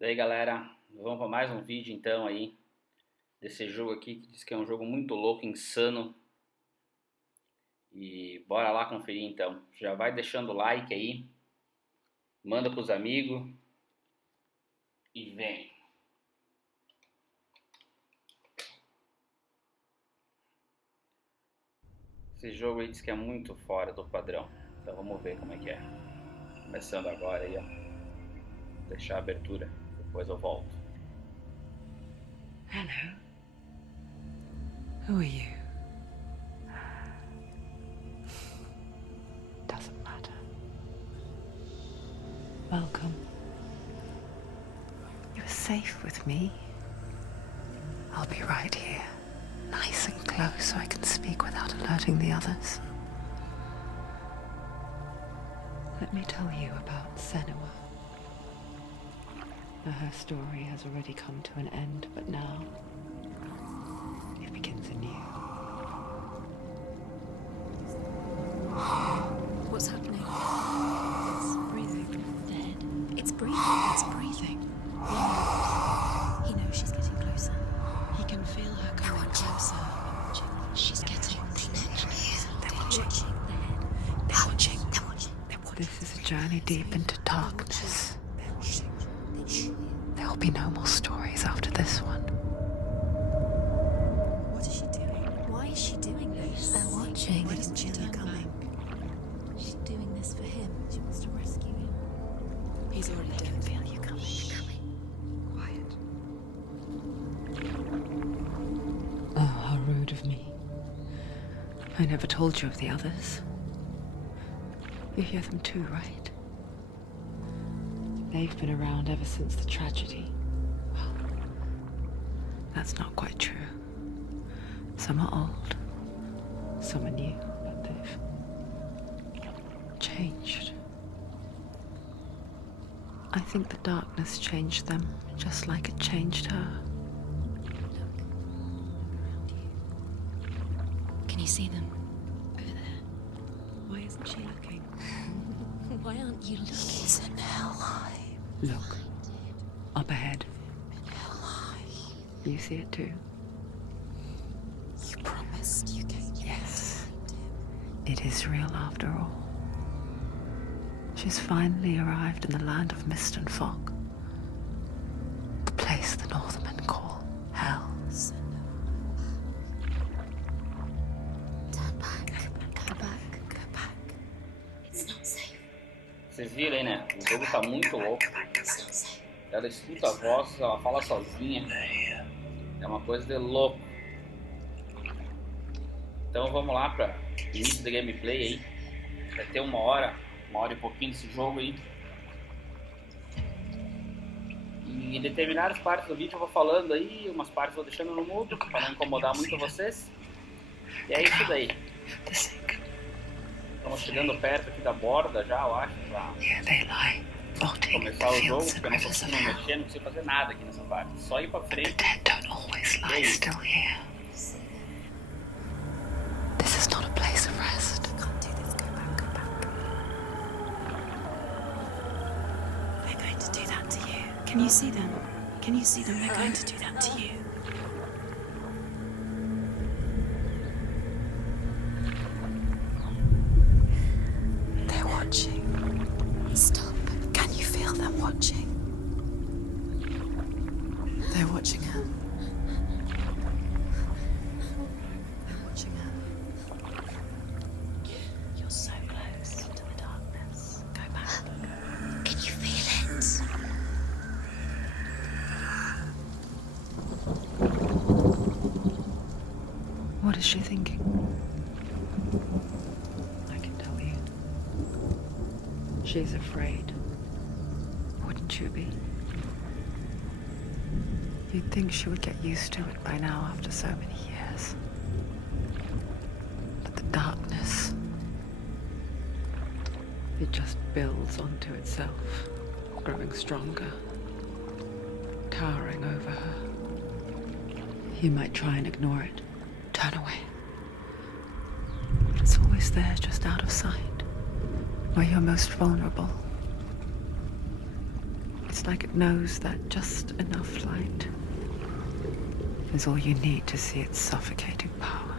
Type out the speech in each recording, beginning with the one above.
E aí galera, vamos para mais um vídeo então aí desse jogo aqui que diz que é um jogo muito louco, insano. E bora lá conferir então. Já vai deixando o like aí, manda pros amigos e vem. Esse jogo aí diz que é muito fora do padrão, então vamos ver como é que é. Começando agora aí, ó. Vou deixar a abertura, depois eu volto. Hello. Who are you? Doesn't matter. Welcome. You're safe with me. I'll be right here, nice and close so I can speak without alerting the others. Let me tell you about Senua. Her story has already come to an end, but now it begins anew. What's happening? It's breathing. Dead. It's breathing. It's breathing. Yeah. He knows she's getting closer. He can feel her coming closer. She's getting closer. They're watching. They're watching. They're watching. This is a journey deep into darkness. There'll be no more stories after this one. What is she doing? Why is she doing this? They're watching. Why doesn't she turn coming? She's doing this for him. She wants to rescue him. He's already dead. I can feel you coming. Quiet. Oh, how rude of me. I never told you of the others. You hear them too, right? They've been around ever since the tragedy. Well, that's not quite true. Some are old, some are new, but they've changed. I think the darkness changed them, just like it changed her. Can you see them? Over there. Why isn't she looking? Why aren't you looking? He's in hell. Look, up ahead. You see it too? You promised you came. Yes. It is real after all. She's finally arrived in the land of mist and fog. The place the Northmen call hell. Turn back. Go back. Go back. It's not safe. Vocês viram aí, né? O jogo tá muito louco. Ela escuta a voz, ela fala sozinha. É uma coisa de louco. Então vamos lá para início da gameplay aí. Vai ter uma hora e pouquinho desse jogo aí. E em determinadas partes do vídeo eu vou falando aí, umas partes eu vou deixando no mudo para não incomodar muito vocês. E é isso daí. Estamos chegando perto aqui da borda já, eu acho, pra começar o jogo, porque eu não consigo mexer, não consigo fazer nada aqui nessa parte. Só ir pra frente. Lie still here. This is not a place of rest. I can't do this. Go back. Go back. They're going to do that to you. Can you see them? Can you see them? They're going to do that to you. They're watching. Stop. Can you feel them watching? They're watching her. They're watching her. You're so close to the darkness. Go back. Can you feel it? What is she thinking? I can tell you. She's afraid. Wouldn't you be? You'd think she would get used to it by now after so many years. But the darkness, it just builds onto itself, growing stronger, towering over her. You might try and ignore it, turn away. But it's always there, just out of sight, where you're most vulnerable. It's like it knows that just enough light is all you need to see its suffocating power.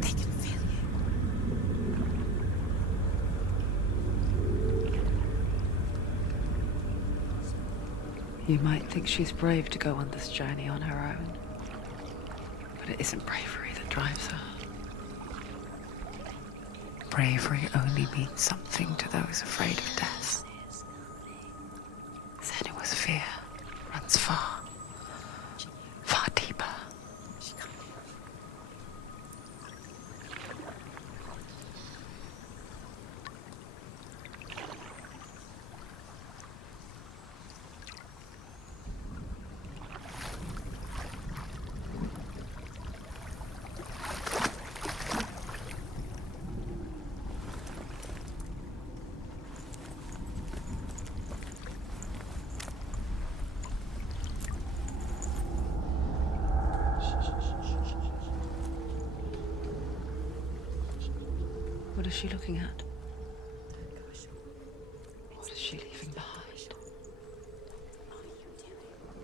They can feel you. You might think she's brave to go on this journey on her own, but it isn't bravery that drives her. Bravery only means something to those afraid of death. Senua's fear runs far, far deeper. What is she looking at? What is she leaving behind?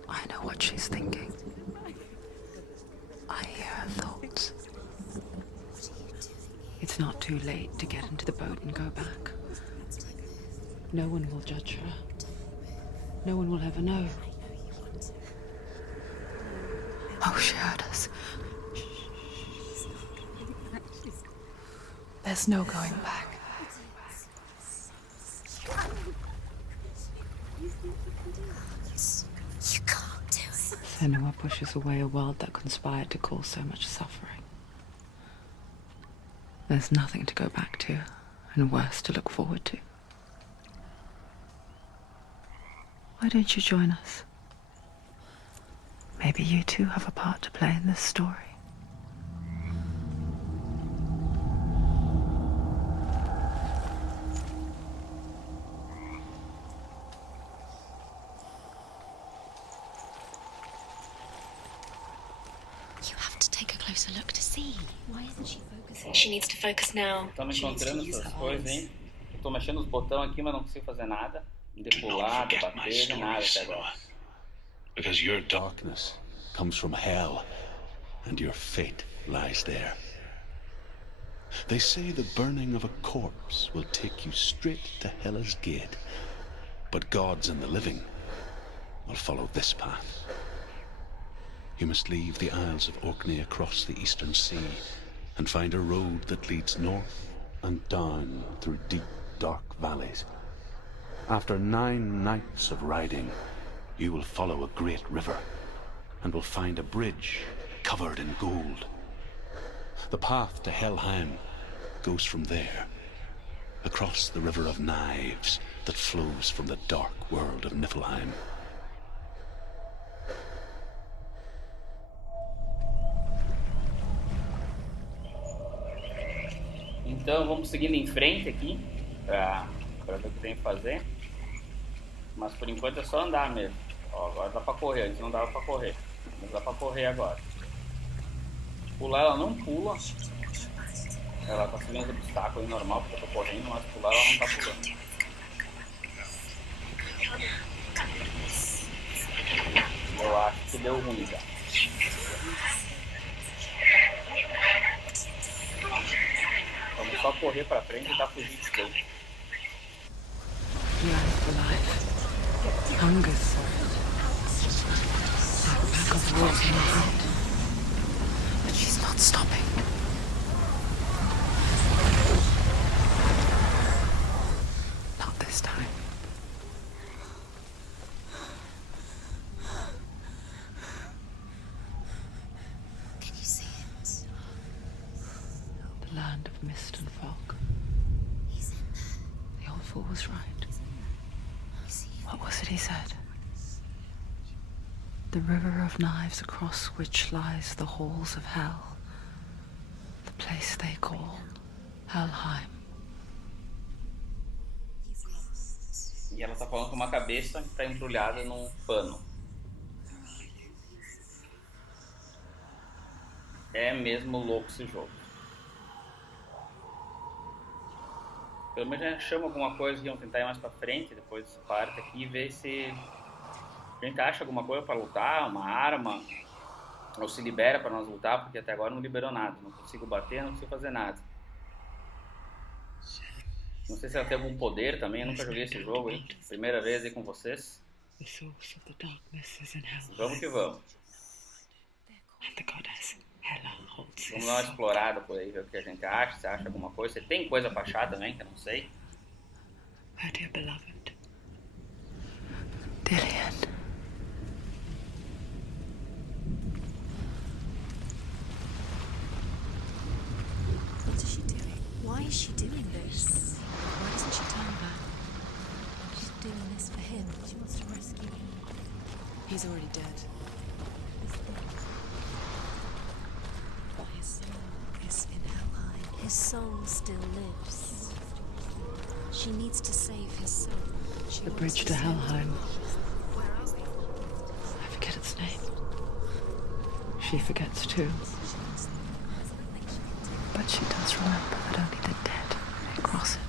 I know what she's thinking. I hear her thoughts. It's not too late to get into the boat and go back. No one will judge her. No one will ever know. Oh, she heard us. There's no going back. You can't do it. Senua pushes away a world that conspired to cause so much suffering. There's nothing to go back to, and worse to look forward to. Why don't you join us? Maybe you too have a part to play in this story. You have to take a closer look to see. Why isn't she focusing? She needs to focus now. Estamos encontrando essas coisas, hein? Eu tô mexendo nos botões aqui, mas não consigo fazer nada. De pular, de bater, nada até agora. Because your darkness comes from hell, and your fate lies there. They say the burning of a corpse will take you straight to Hela's gate, but gods and the living will follow this path. You must leave the Isles of Orkney across the eastern sea, and find a road that leads north and down through deep, dark valleys. After 9 nights of riding, you will follow a great river, and will find a bridge covered in gold. The path to Helheim goes from there, across the river of knives that flows from the dark world of Niflheim. Então vamos seguindo em frente aqui para ver o que tem que fazer. Mas por enquanto é só andar mesmo. Ó, agora dá pra correr, antes não dava pra correr. Mas dá pra correr agora. Pular ela não pula. Ela tá subindo os obstáculos normal porque eu tô correndo, mas pular ela não tá pulando. Eu acho que deu ruim já. Vamos só correr pra frente e tá fugindo de tudo. Yearns for life. Hungers for it. Like a pack of wolves in her heart. But she's not stopping. Not this time. Can you see it? The land of mist and fog. He's in there. The old fool was right. I see him. What was it he said? The river of knives across which lies the halls of hell. The place they call Helheim. E ela tá falando com uma cabeça que tá embrulhada num pano. É mesmo louco esse jogo. Pelo menos já chama alguma coisa que vamos tentar ir mais pra frente, depois dessa parte aqui, e ver se a gente acha alguma coisa pra lutar, uma arma, ou se libera pra nós lutar, porque até agora não liberou nada. Não consigo bater, não consigo fazer nada. Não sei se ela tem algum poder também, eu nunca joguei esse jogo aí. Primeira vez aí com vocês. The source of the darkness is in hell. Vamos que vamos. And the goddess Hela holds Vamos dar uma explorada por aí, ver o que a gente acha, se acha alguma coisa. Você tem coisa pra achar também, que eu não sei. her dear beloved. Dillian. What is she doing? Why is she doing this? Why doesn't she tell her? She's doing this for him. She wants to rescue him. He's already dead. But his soul is in Helheim. His soul still lives. She needs to save his soul. The bridge to Helheim. I forget its name. She forgets too. But she does remember that only the dead may cross it.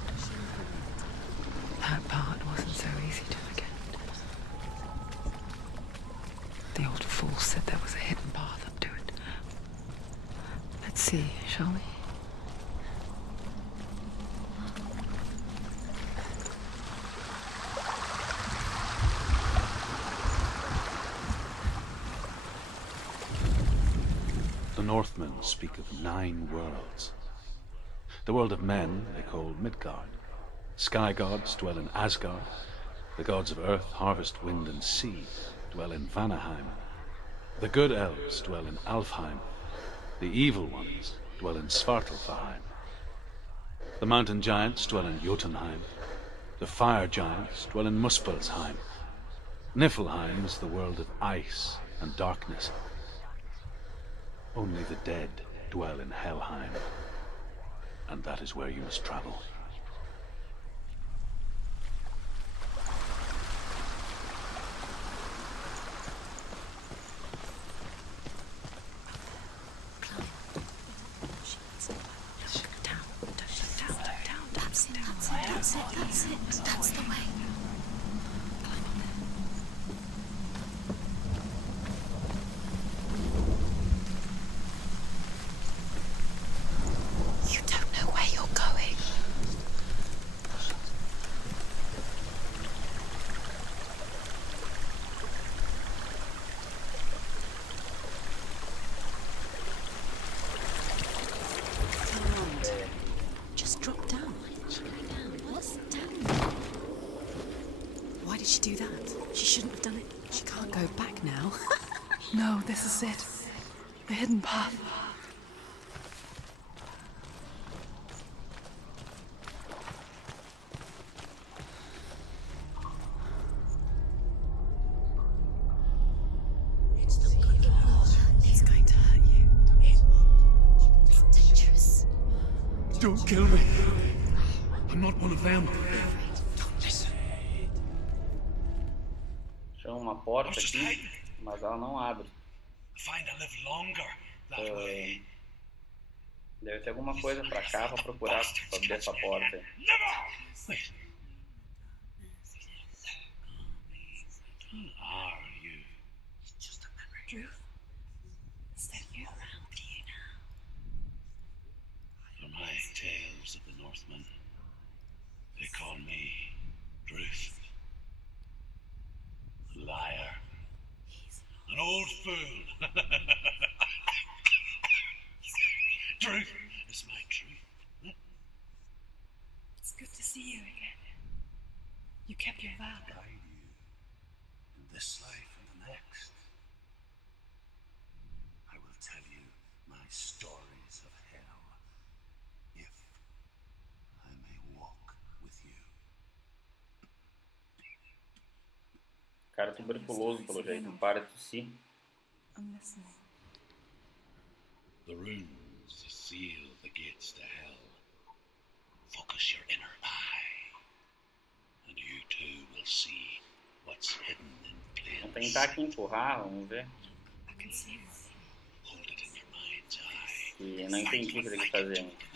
That part wasn't so easy to forget. The old fool said there was a hidden path up to it. Let's see, shall we? The Northmen speak of 9 worlds. The world of men they call Midgard. Sky gods dwell in Asgard. The gods of earth, harvest, wind, and sea dwell in Vanaheim. The good elves dwell in Alfheim. The evil ones dwell in Svartalfheim. The mountain giants dwell in Jotunheim. The fire giants dwell in Muspelheim. Niflheim is the world of ice and darkness. Only the dead dwell in Helheim, and that is where you must travel. That's the way. You don't know where you're going. Just drop down. What's down there? Why did she do that? She shouldn't have done it. She can't go back now. No, this is it. The hidden path. It's going to hurt you. It's dangerous. Don't kill me. I'm not one of them. Don't listen. Chama uma porta aqui, mas ela não abre. Find I live longer that way. Deve ter alguma coisa pra cá pra procurar pra abrir essa porta. Never! Wait. Who are you? Just a memory. Truth. Is that you? Around you now. For my tales of the Northmen, they call me Druth. Liar. An old fool. Truth is my truth. It's good to see you again. You kept your vow. Guide you in this life and the next. I will tell you my stories of hell, if I may walk with you. Cara tuberculoso pelo jeito, não para de tossir. I'm listening. The runes seal the gates to hell. Focus your inner eye, and you too will see what's hidden in Vamos plain tentar sight. aqui empurrar, vamos ver. I can see it. Hold it in your mind's eye. E não entendi o que tem que fazer ainda.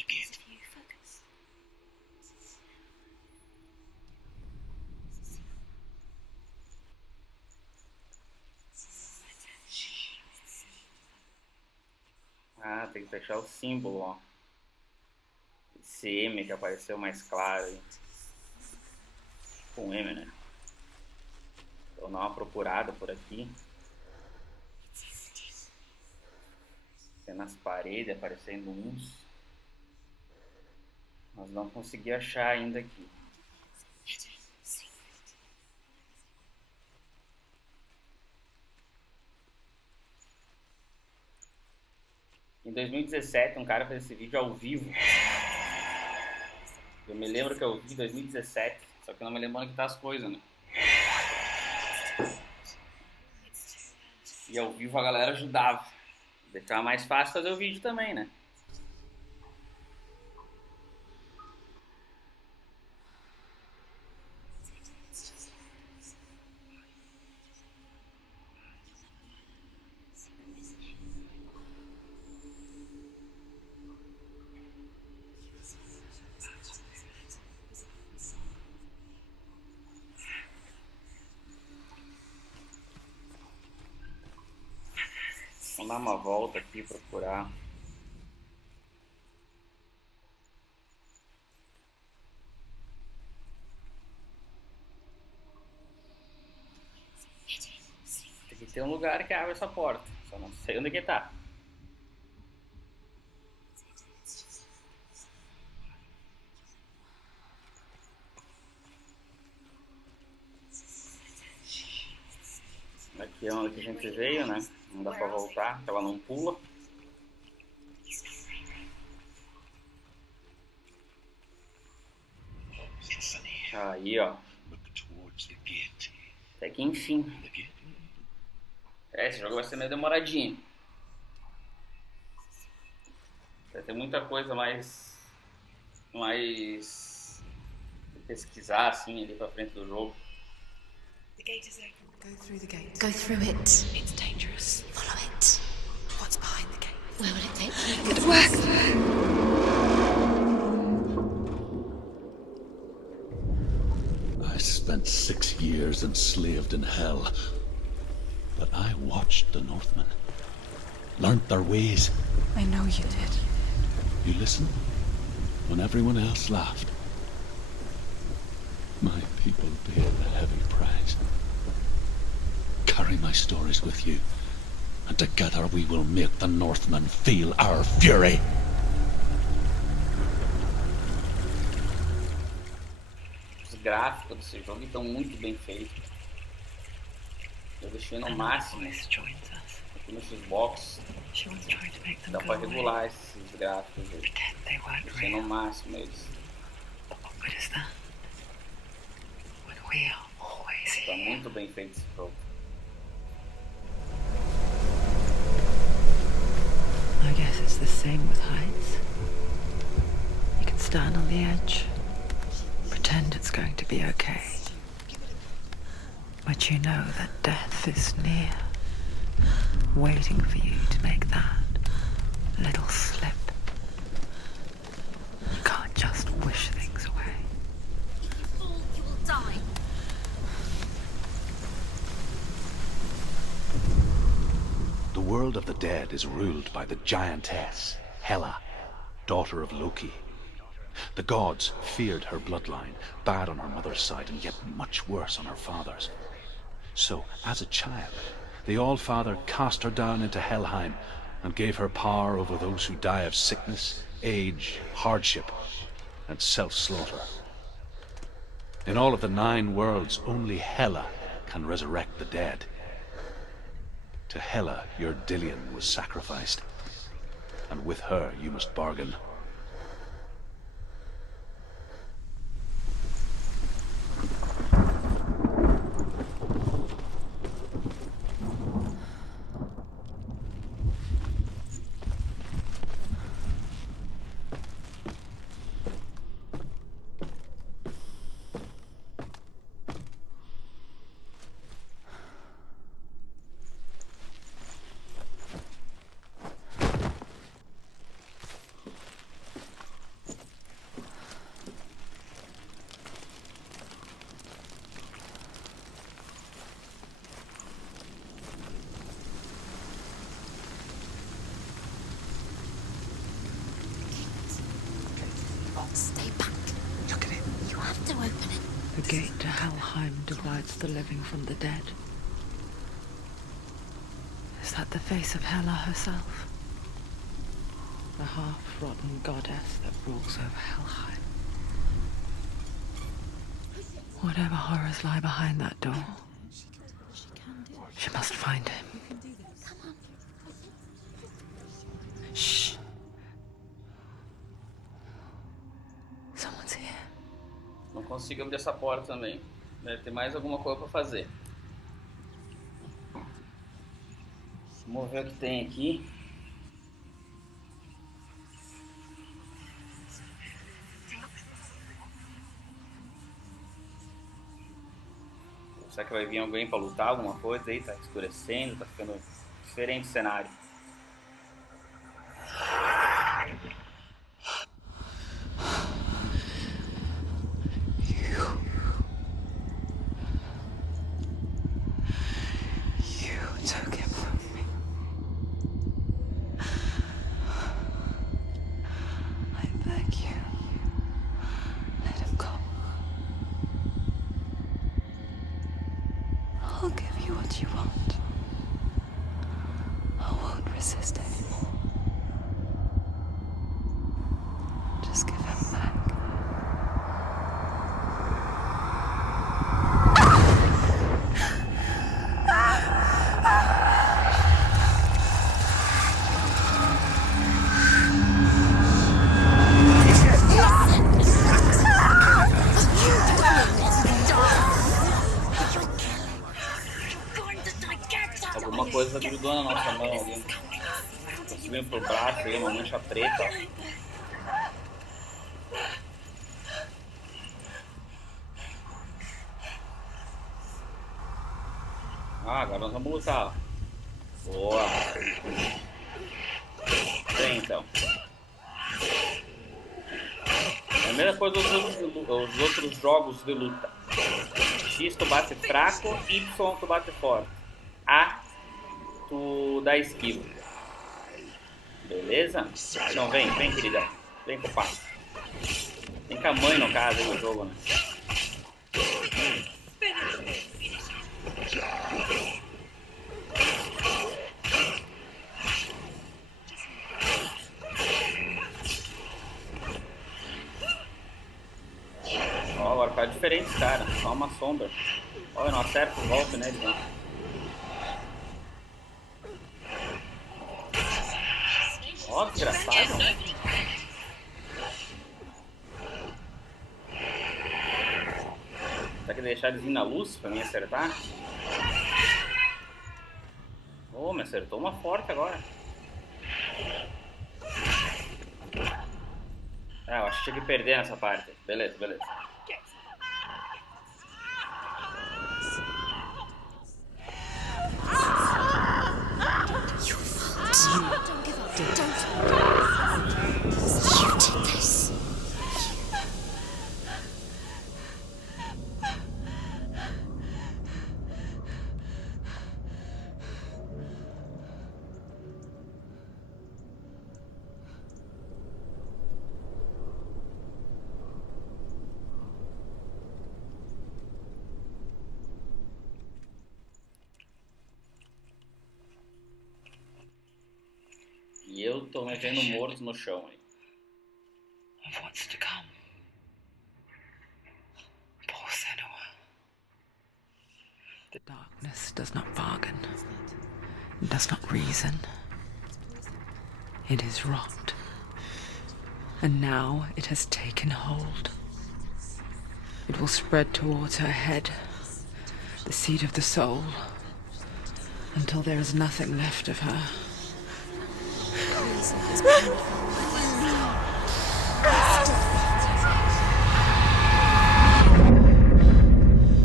Ah, tem que fechar o símbolo, ó. Esse M que apareceu mais claro aí. Com M, né? Vou dar uma procurada por aqui. Tem nas paredes aparecendo uns. Mas não consegui achar ainda aqui. Em 2017, um cara fez esse vídeo ao vivo. Eu me lembro que eu vi em 2017, só que eu não me lembro onde que tá as coisas, né? E ao vivo a galera ajudava. Deixava mais fácil fazer o vídeo também, né? Vamos dar uma volta aqui, procurar. Tem que ter um lugar que abre essa porta. Só não sei onde que tá. Aqui é onde a gente veio, né? Não dá pra voltar, porque ela não pula. Aí, ó. Até que enfim. Esse jogo vai ser meio demoradinho. Vai ter muita coisa mais pesquisar assim ali pra frente do jogo. The gate is open. Go through the gate. Go through it. It's dangerous. Follow it. What's behind the gate? Where will it take you? Good work. I spent 6 years enslaved in hell, but I watched the Northmen, learnt their ways. I know you did. You listened when everyone else laughed. My people paid a heavy price. Carry my stories with you, and together we will make the Northmen feel our fury. Os gráficos desse jogo estão muito bem feitos. Eu deixei no máximo aqui no Xbox. Dá pra regular esses gráficos aí. Deixei no máximo eles. Tá muito bem feito esse jogo. I guess it's the same with heights. You can stand on the edge, pretend it's going to be okay. But you know that death is near, waiting for you to make that little slip. You can't just wish things away. You fool, you will die. The world of the dead is ruled by the giantess, Hela, daughter of Loki. The gods feared her bloodline, bad on her mother's side and yet much worse on her father's. So, as a child, the All-Father cast her down into Helheim and gave her power over those who die of sickness, age, hardship, and self-slaughter. In all of the 9 worlds, only Hela can resurrect the dead. To Hela, your Dillion was sacrificed, and with her you must bargain. Stay back. Look at it. You have to open it. The gate to Helheim divides the living from the dead. Is that the face of Hela herself? The half-rotten goddess that rules over Helheim. Whatever horrors lie behind that door, she must find him. Shh. Someone's here. Não consigo abrir essa porta também. Deve ter mais alguma coisa pra fazer. Vamos ver o que tem aqui. Será que vai vir alguém pra lutar alguma coisa aí? Tá escurecendo, tá ficando diferente o cenário. I'll give you what you want. I won't resist anymore. Just give him back. Alguma coisa grudou na nossa mão ali. Tô subindo pro braço aí, uma mancha preta. Ah, agora nós vamos lutar. Boa. Bem, então. A mesma coisa dos outros jogos de luta. X tu bate fraco, Y tu bate forte. A tu dá esquiva. Beleza? Então vem, vem querida. Vem com o pai. Tem com a mãe no caso aí do jogo, né? Ó, agora tá diferente, cara. Só uma sombra. Ó, eu não acerto o golpe, né? Ó, que engraçado. Será que deixar eles vir na luz pra mim acertar? Oh, me acertou uma forte agora. Ah, eu acho que tinha que perder nessa parte. Beleza, beleza. Don't give up. Don't. You did this. E eu tô me vendo morto no chão aí. Of what's to come. Poor Senua. The darkness does not bargain. It does not reason. It is wrought. And now it has taken hold. It will spread towards her head, the seat of the soul, until there is nothing left of her.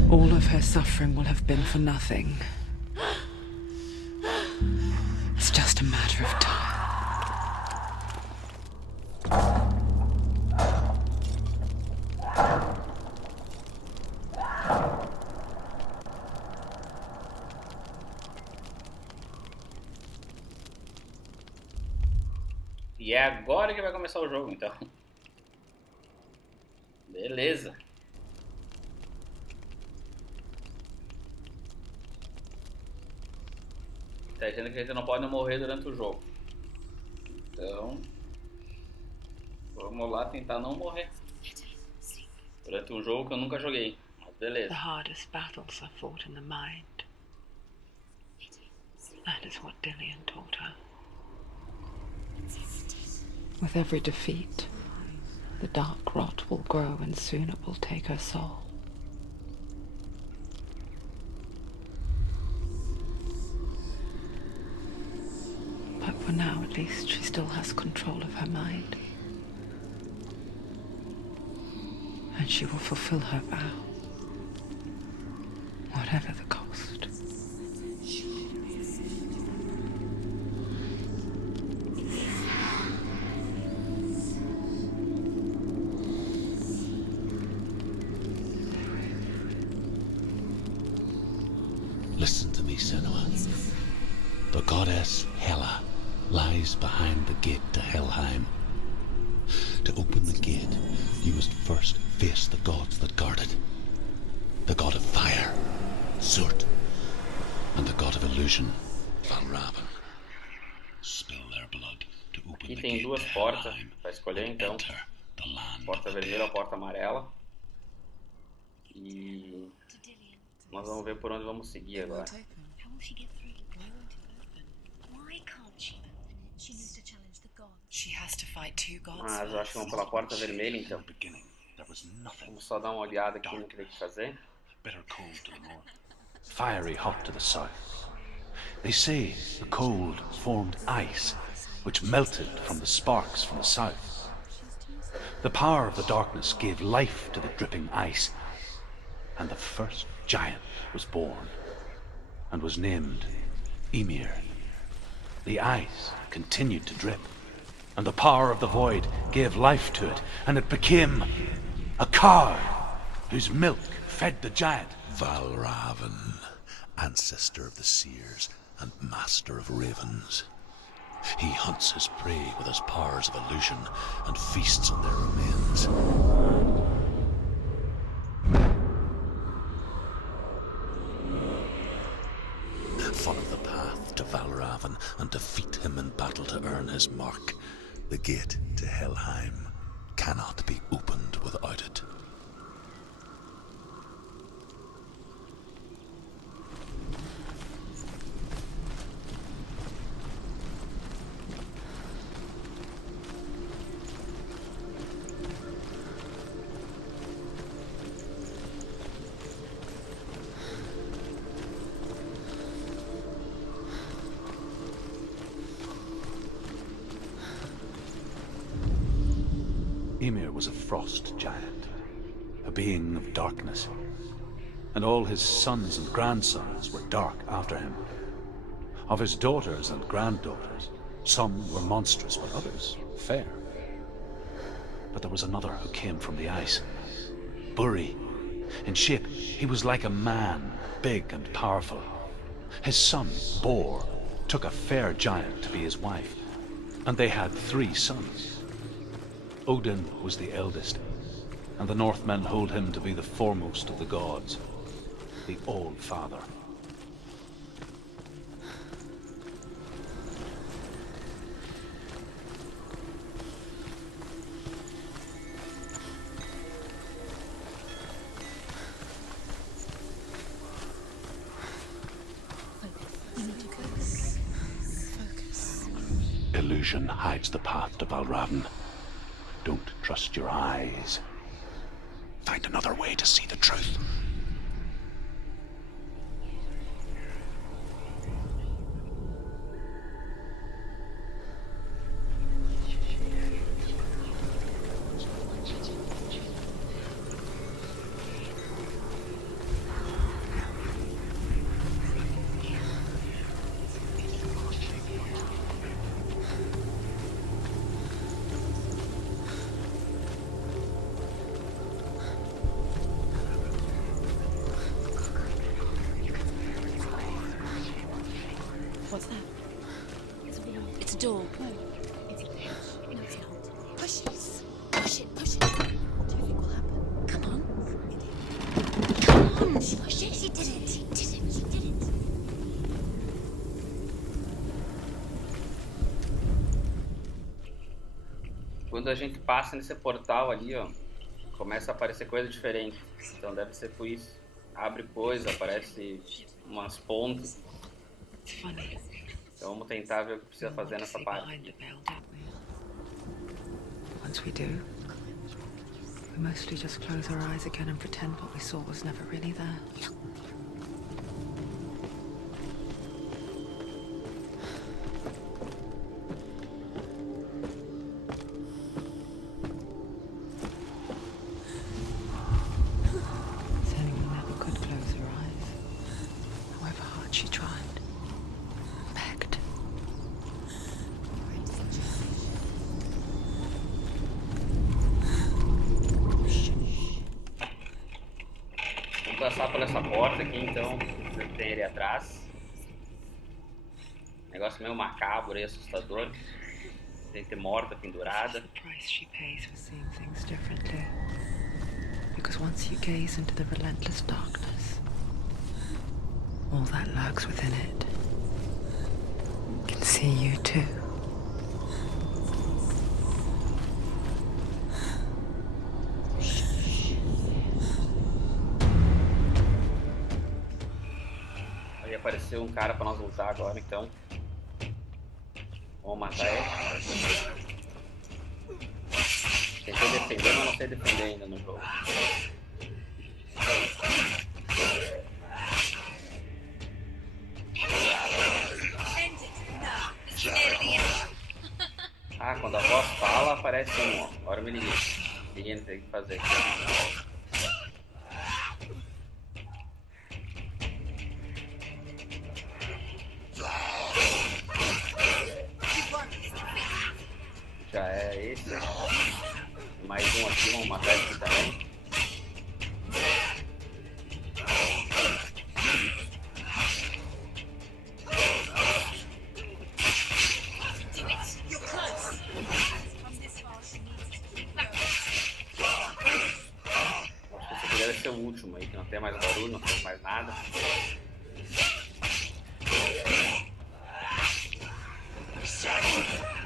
All of her suffering will have been for nothing. It's just a matter of time. E é agora que vai começar o jogo, então. Beleza. Tá dizendo que a gente não pode morrer durante o jogo. Então, vamos lá tentar não morrer durante um jogo que eu nunca joguei. Mas beleza. The hardest battles are fought in the mind. That is what Dillian taught her. With every defeat, the dark rot will grow and soon it will take her soul. But for now, at least, she still has control of her mind. And she will fulfill her vow, whatever the cost. Listen to me, Senua. The goddess Hela lies behind the gate to Helheim. To open the gate, you must first face the gods that guard it. The god of fire, Zurt, and the god of illusion, Valravan. Spill their blood to open Aqui the tem gate duas to portas Helheim para escolher, and então. enter the land Porta of the vermelha ou dead. porta amarela. E nós vamos ver por onde vamos seguir agora. How will she get through? Why won't it open? Why can't she open it? She needs to challenge the gods. She has to fight two gods. Mas eu acho que vamos pela porta vermelha, então. In the beginning, there was nothing. Vamos só dar uma olhada aqui no que tem que fazer. Bitter cold to the north, fiery hot to the south. They say the cold formed ice, which melted from the sparks from the south. The power of the darkness gave life to the dripping ice, and the first giant was born, and was named Ymir. The ice continued to drip, and the power of the void gave life to it, and it became a cow whose milk fed the giant. Valravan, ancestor of the seers and master of ravens. He hunts his prey with his powers of illusion and feasts on their remains. Follow the path to Valravan and defeat him in battle to earn his mark. The gate to Helheim cannot be opened without it. Ymir was a frost giant, a being of darkness, and all his sons and grandsons were dark after him. Of his daughters and granddaughters, some were monstrous, but others fair. But there was another who came from the ice, Buri. In shape, he was like a man, big and powerful. His son, Bor, took a fair giant to be his wife, and they had 3 sons. Odin was the eldest, and the Northmen hold him to be the foremost of the gods, the All-Father. You need to focus. Focus. Illusion hides the path to Valravan. Don't trust your eyes. Find another way to see the truth. What's that? It's a wall. It's a door. No, it's a bench. No, it's not. Push it. Push it. Push it. What do you think will happen? She did it. She did it. She did it. Quando a gente passa nesse portal ali, ó, começa a aparecer coisa diferente. Então deve ser por isso. Abre coisa, aparece umas pontes. It's funny. Então vamos tentar ver o que precisa fazer nessa parte. Behind the veil, don't we? Once we do, we mostly just close our eyes again and pretend what we saw was never really there. Seemingly never could close her eyes, however hard she tried, begged. Vamos passar por essa porta aqui, então. Tem ele atrás. Negócio meio macabro e assustador. Tem que ter morta pendurada. The price she pays for seeing things differently. Because once you gaze into the relentless darkness, all that lurks within it can see you too. Aí apareceu um cara pra nós lutar agora, então. Vamos matar ele. Tentei defender, mas não sei defender ainda no jogo. Ah, quando a voz fala, aparece um, ó. Agora eu me liguei. O que a gente tem que fazer aqui? Já é esse. Mais um aqui, vamos matar esse aqui também. Acho que esse aqui deve ser o último aí, que não tem mais barulho, não tem mais nada.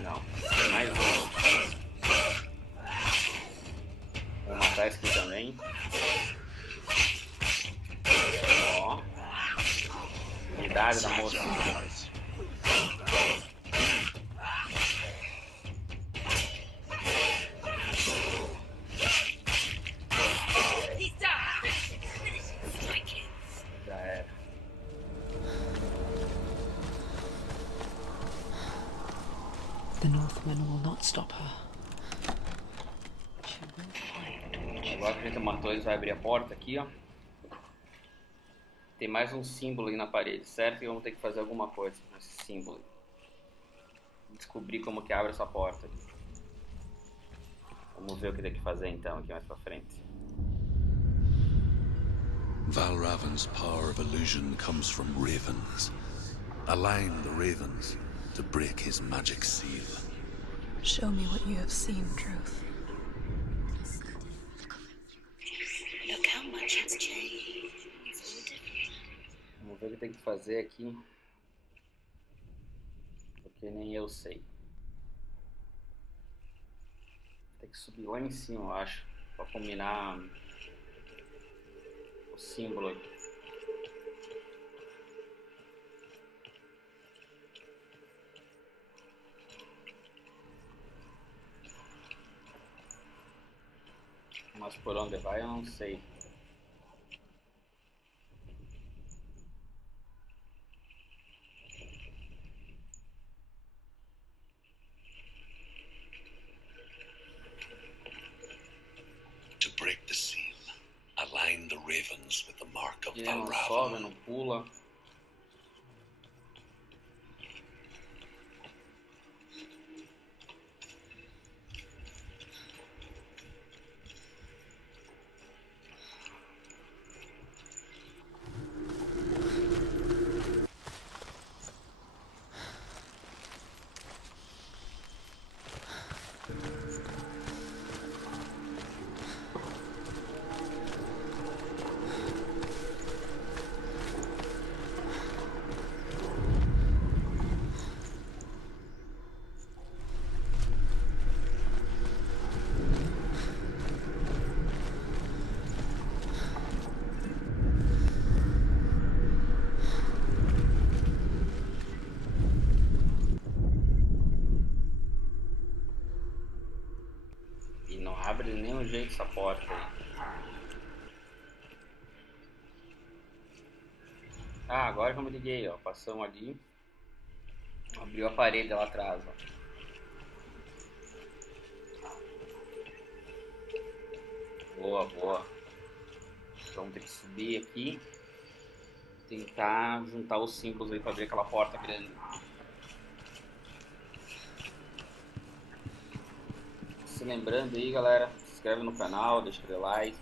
Não, tem mais um. Vou matar esse aqui também. Ó. Unidade da moça. Já era. The Northmen will not stop her. She will fight. Agora que a gente matou, eles vão abrir a porta aqui, ó. Tem mais um símbolo aí na parede, certo? E vamos ter que fazer alguma coisa com esse símbolo. Descobrir como que abre essa porta. Vamos ver o que tem que fazer então aqui mais pra frente. Valravan's power of illusion comes from ravens. Align the ravens to break his magic seal. Show me what you have seen, Truth. Look how much has changed. It's all different. Vamos ver o que tem que fazer aqui. Porque nem eu sei. Tem que subir lá em cima, eu acho. Pra combinar o símbolo aqui. Mas por onde vai eu não sei. To break the seal, align the ravens with the mark of Ele não sobe, Valravan. não pula. de nenhum jeito essa porta aí. Ah, agora que eu me liguei, ó. Passamos ali. Abriu a parede lá atrás, ó. Boa, boa. Vamos ter que subir aqui. Tentar juntar os símbolos aí pra abrir aquela porta grande. Se lembrando aí, galera, se inscreve no canal, deixa aquele like.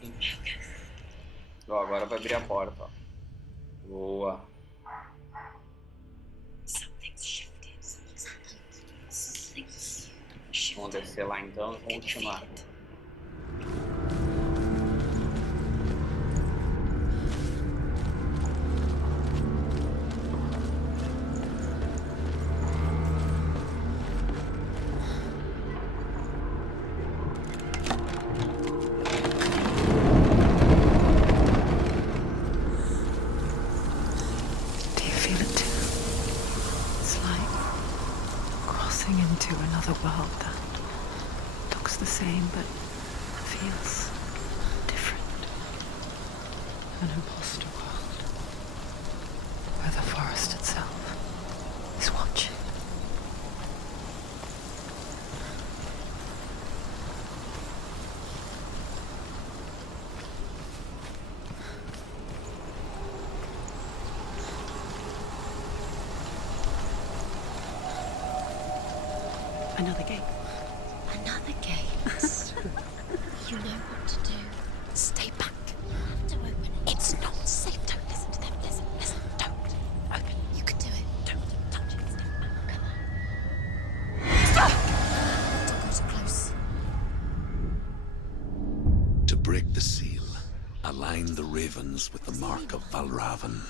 Ó, agora vai abrir a porta, ó. Boa. Something's shifted. Something's happened. Something's shifted. Vamos descer lá então e vamos continuar. Do you feel it too? It's like crossing into another world that looks the same but feels different. An imposter world where the forest itself is watching. Another gate. Another gate. You know what to do. Stay back. You have to open it. It's not safe. Don't listen to them. Listen, don't. Open. You can do it. Don't touch it. Stay back. Come on. Don't go too close. To break the seal, align the ravens with the mark of Valravan.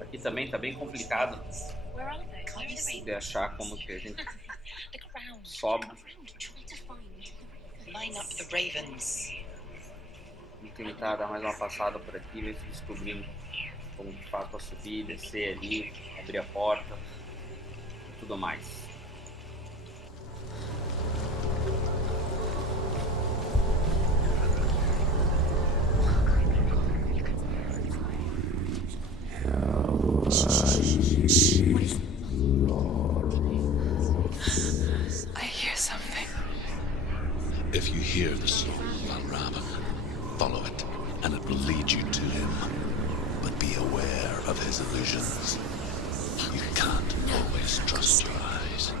Aqui também tá bem complicado Where are they? Where are the de achar como que a gente The ground. sobe Try to find. Line up the ravens. e tentar dar mais uma passada por aqui, ver se descobrimos como que faz pra subir, descer ali, abrir a porta e tudo mais. I hear something. If you hear the song of Valravan, follow it, and it will lead you to him. But be aware of his illusions. You can't always trust your eyes.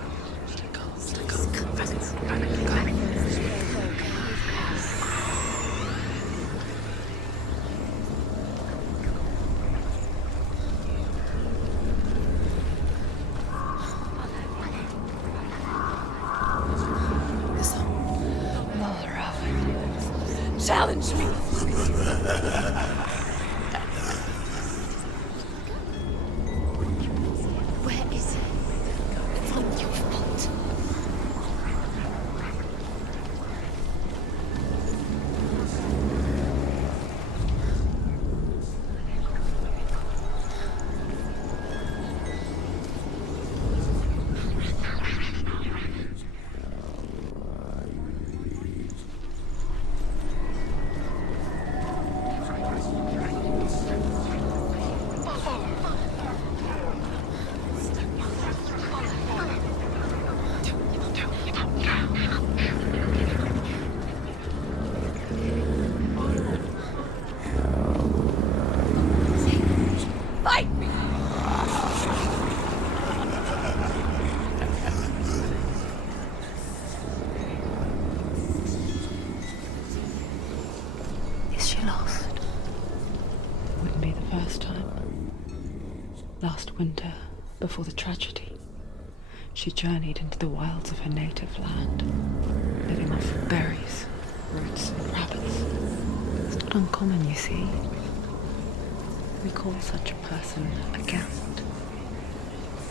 Challenge me. Where is it? It's not your fault. Fight me. Is she lost? Wouldn't be the first time. Last winter, before the tragedy, she journeyed into the wilds of her native land, living off berries, roots, and rabbits. It's not uncommon, you see. We call such a person a Gelt.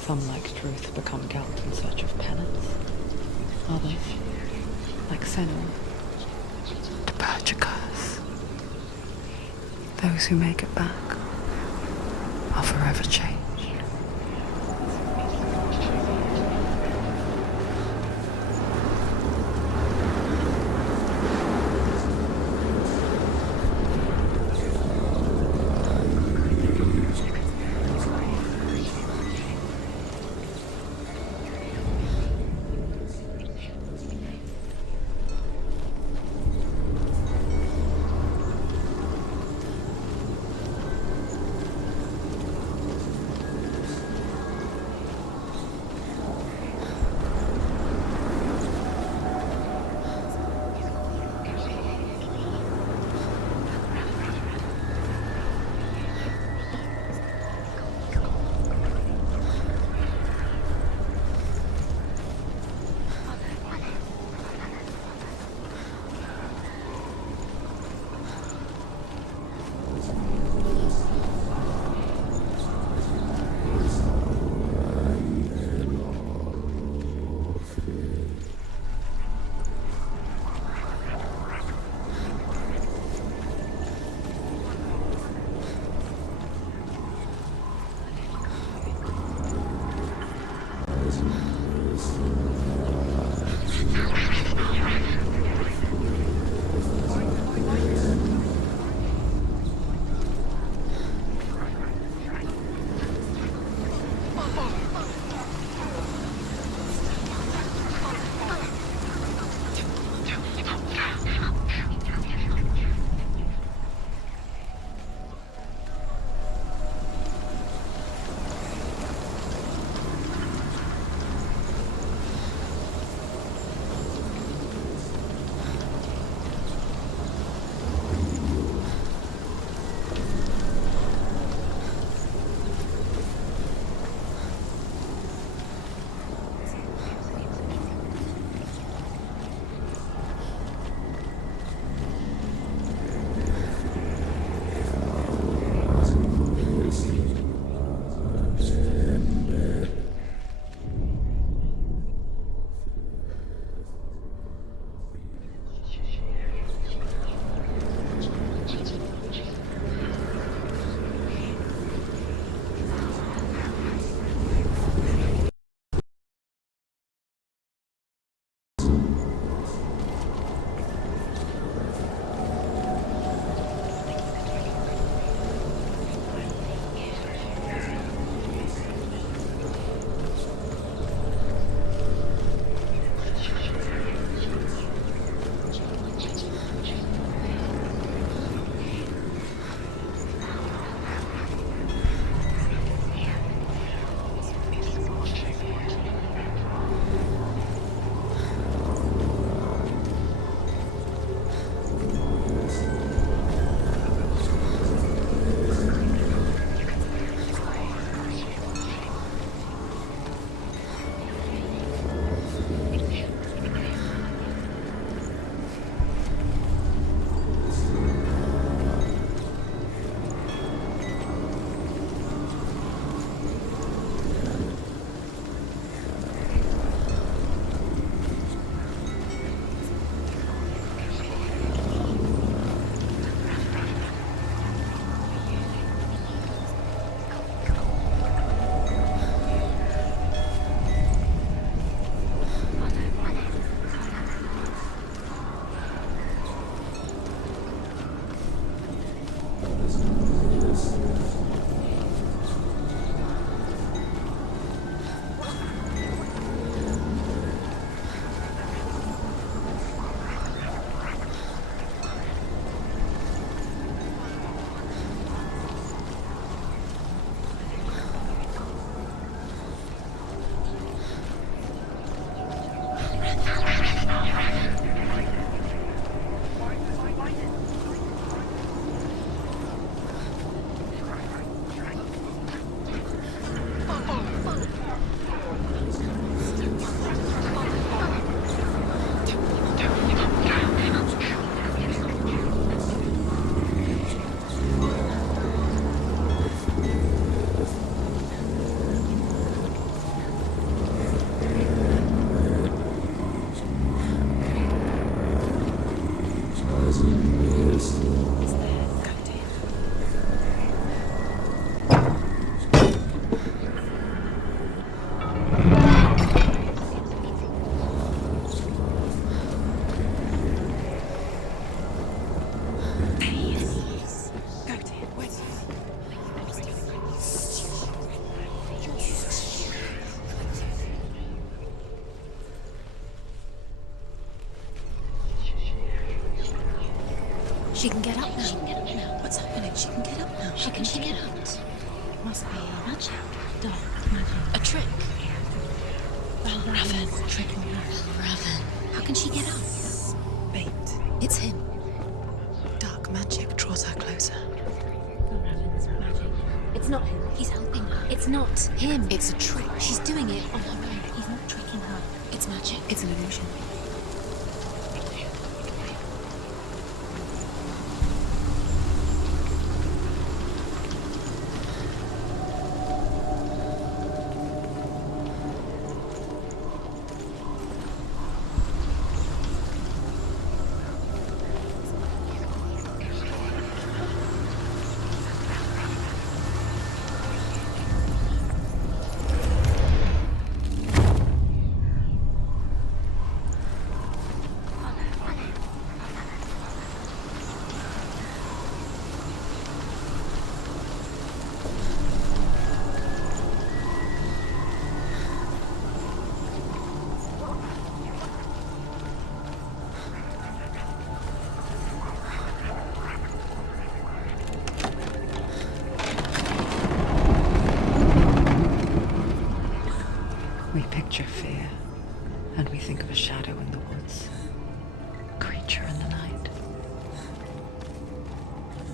Some, like Truth, become Gelt in search of penance. Others, like Senua, to purge a curse. Those who make it back are forever changed. She can get up now. What's happening? She can get up now. How can she get out? Must be Magic. dark magic. A trick. Raven. Tricking her. Raven. How can she get out? Bait. It's him. Dark magic draws her closer. Raven's magic. It's not him. He's helping her. It's not him. It's a trick. She's doing it on her own. He's not tricking her. It's magic. It's an illusion. We picture fear, and we think of a shadow in the woods, a creature in the night.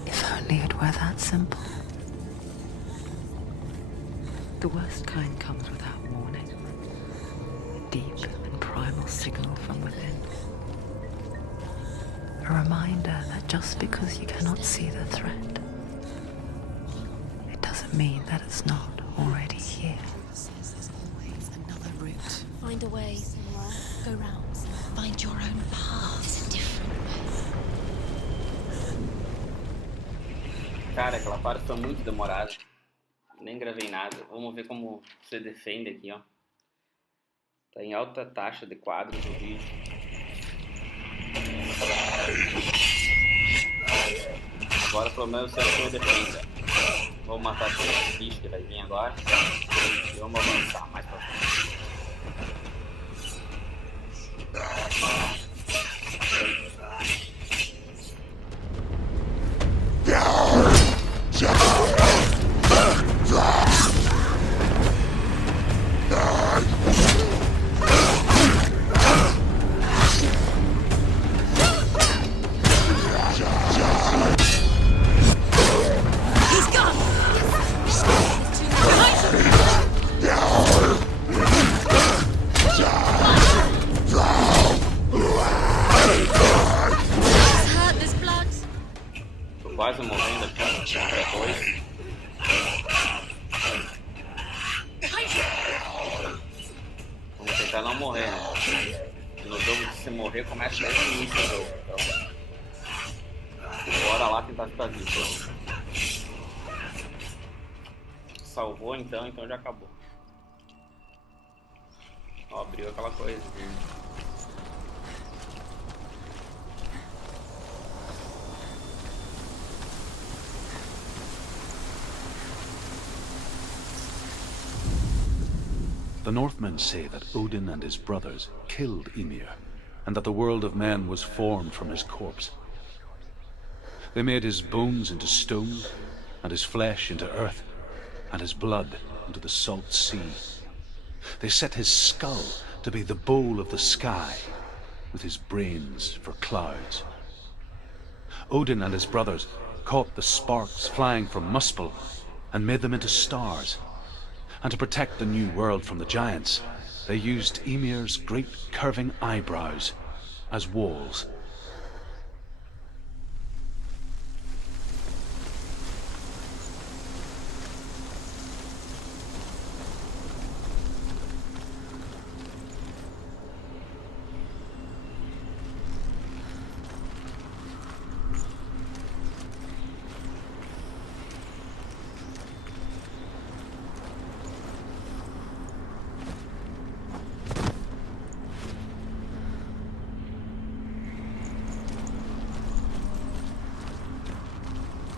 If only it were that simple. The worst kind comes without warning, a deep and primal signal from within. A reminder that just because you cannot see the threat, it doesn't mean that it's not already here. Find a way. Go round. Find your own path. There's a different way. Cara, aquela parte foi muito demorada. Nem gravei nada. Vamos ver como você defende aqui, ó. Tá em alta taxa de quadros o vídeo. Agora pelo menos eu sei que eu defendo. Vou matar todos os bichos que vai vir agora. E vamos avançar mais pra frente. Quase morrendo aqui, depois. Vamos tentar não morrer, né? No jogo, se você morrer, começa desde o início do jogo. Então, bora lá tentar ficar vivo. Salvou então já acabou. Ó, abriu aquela coisa. The Northmen say that Odin and his brothers killed Ymir, and that the world of men was formed from his corpse. They made his bones into stone, and his flesh into earth, and his blood into the salt sea. They set his skull to be the bowl of the sky, with his brains for clouds. Odin and his brothers caught the sparks flying from Muspel and made them into stars. And to protect the new world from the giants, they used Ymir's great curving eyebrows as walls.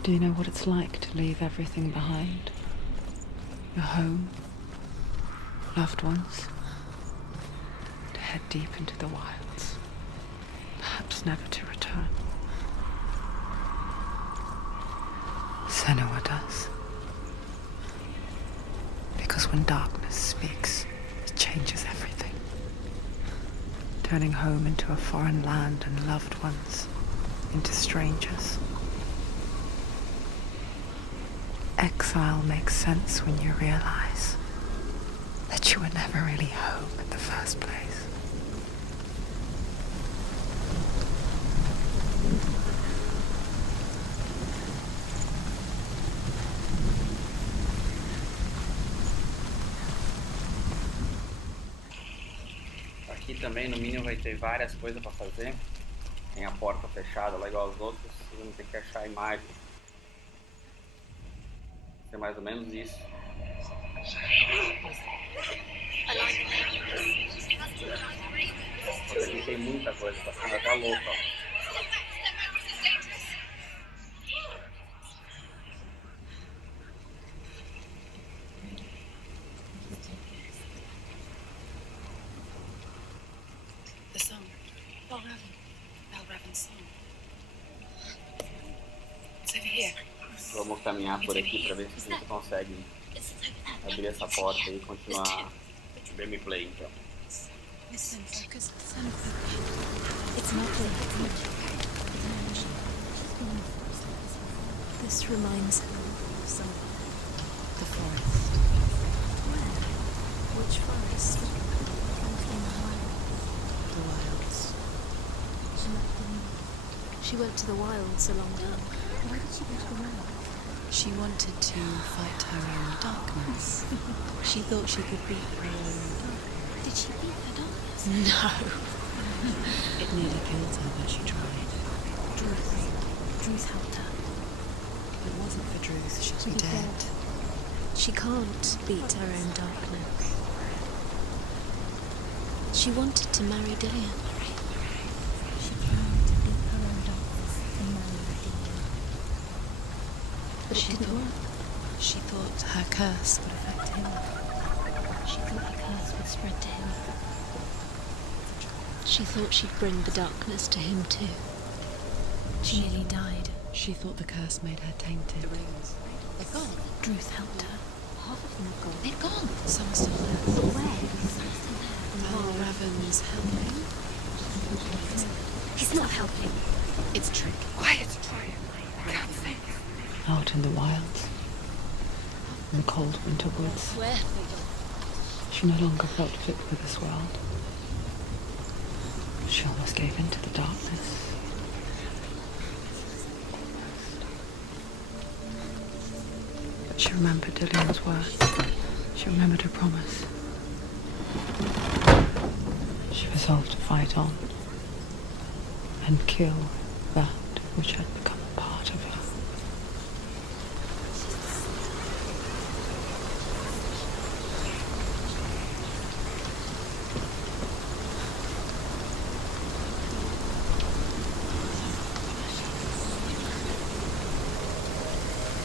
Do you know what it's like to leave everything behind? Your home, loved ones, to head deep into the wilds, perhaps never to return. Senua does. Because when darkness speaks, it changes everything, turning home into a foreign land and loved ones into strangers. Exile makes sense when you realize that you were never really home in the first place. Aqui também no mínimo vai ter várias coisas para fazer. Tem a porta fechada lá igual aos outros, e vamos ter que achar a imagem. É mais ou menos isso. Aqui tem muita coisa, tá ficando até louco, ó. The song. Balraven's song. It's over here. Vamos caminhar por aqui para ver se a gente consegue abrir essa porta e continuar o gameplay, então. Listen, focus. It's not clear. This reminds him of something. The forest. Where? Which forest? The wilds. She went to the wilds a long time. Why did she go to the wilds? She wanted to fight her own darkness. She thought she could beat her own... Did she beat the darkness? No. It nearly killed her, but she tried. Druth helped her. If it wasn't for Druth, she'd be dead. She can't beat her own darkness. She wanted to marry Dillian. She planned to beat her own darkness and marry Dillian. But it didn't work. She thought her curse would affect him. She thought the curse would spread to him. She thought she'd bring the darkness to him too. She nearly died. She thought the curse made her tainted. The rings. They've gone. Druth helped her. Half of them have gone. They've gone. Some are still there. But where? Some are still there. Balraven's helping. He's not helping. It's a trick. Quiet. I can't think. Out in the wilds, in the cold winter woods, Where? she no longer felt fit for this world. She almost gave in to the darkness. But she remembered Dillian's words. She remembered her promise. She resolved to fight on and kill that which had become a part of her.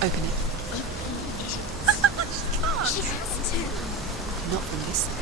Open it. She has to. Not from this side.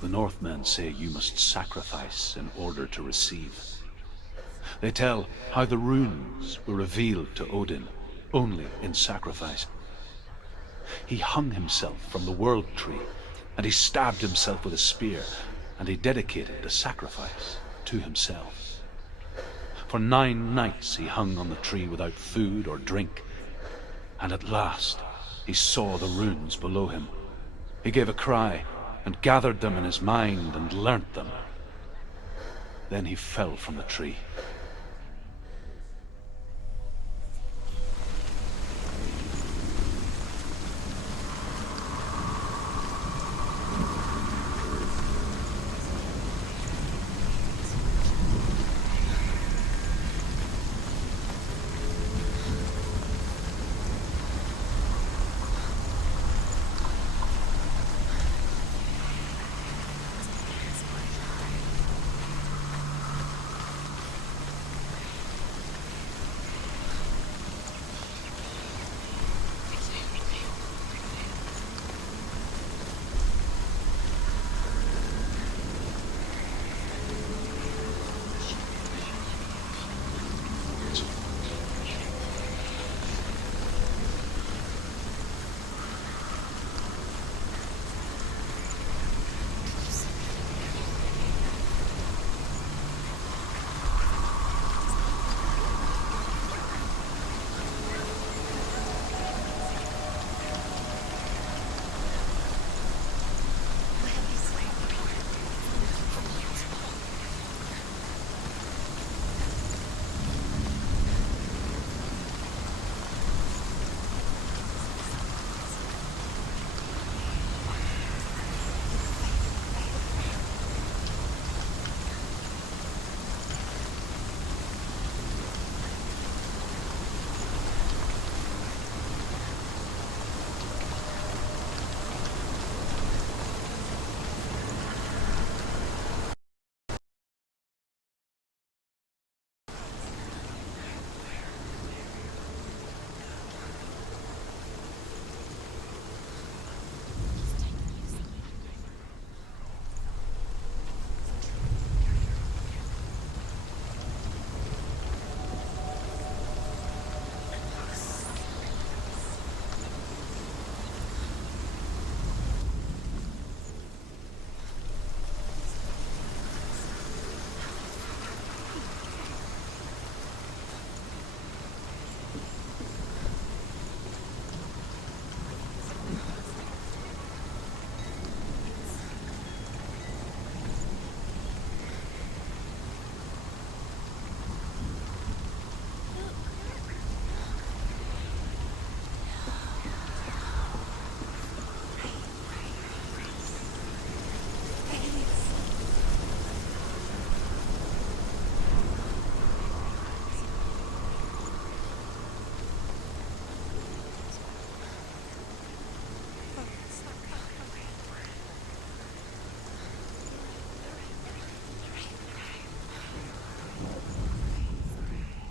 The Northmen say you must sacrifice in order to receive. They tell how the runes were revealed to Odin only in sacrifice. He hung himself from the world tree, and he stabbed himself with a spear, and he dedicated the sacrifice to himself. For 9 nights he hung on the tree without food or drink, and at last he saw the runes below him. He gave a cry, and gathered them in his mind and learnt them. Then he fell from the tree.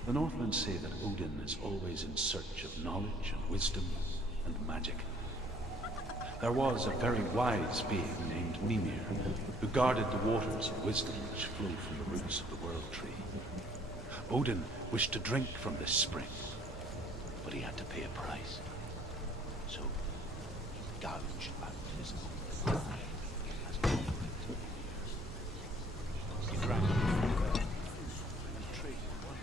The Northmen say that Odin is always in search of knowledge and wisdom and magic. There was a very wise being named Mimir, who guarded the waters of wisdom which flow from the roots of the World Tree. Odin wished to drink from this spring, but he had to pay a price. So, he gouged out his own eye as an offering to Mimir. He drank from the well and traded one.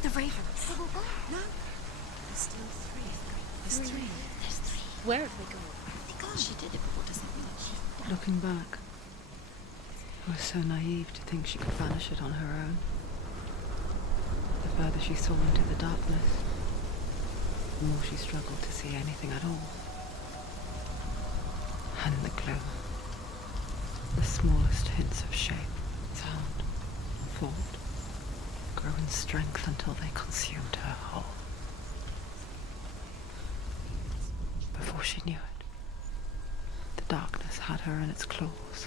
The ravens. No. There's still three. There's three. There's three. Where have they gone? They gone. She did it, but what does that mean? Looking back, I was so naive to think she could banish it on her own. The further she saw into the darkness, the more she struggled to see anything at all. And the gloom. The smallest hints of shape, sound, thought, grow in strength until they consumed her whole. Before she knew it, the darkness had her in its claws.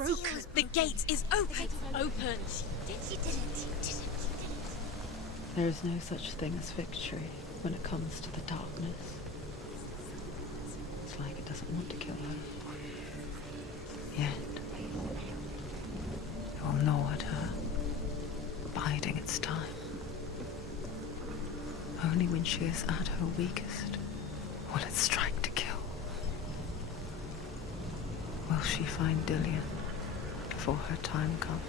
broken. The gate is open. Open. She did it. There is no such thing as victory when it comes to the darkness. It's like it doesn't want to kill her. Yet, it will gnaw at her, biding its time. Only when she is at her weakest will it strike to kill. Will she find Dillian before her time comes?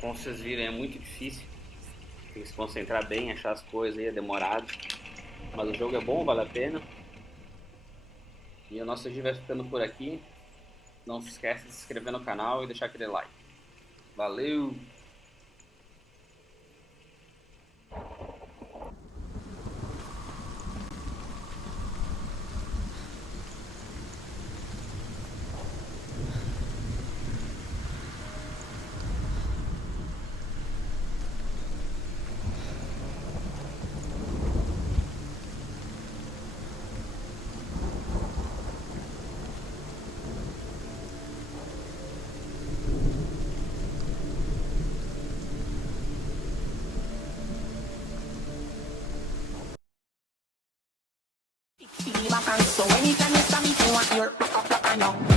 Como vocês viram, é muito difícil. Tem que se concentrar bem, achar as coisas aí, é demorado. Mas o jogo é bom, vale a pena. E o nosso vídeo vai ficando por aqui. Não se esqueça de se inscrever no canal e deixar aquele like. Valeu! So anytime you stop me, you want your rock up, I know.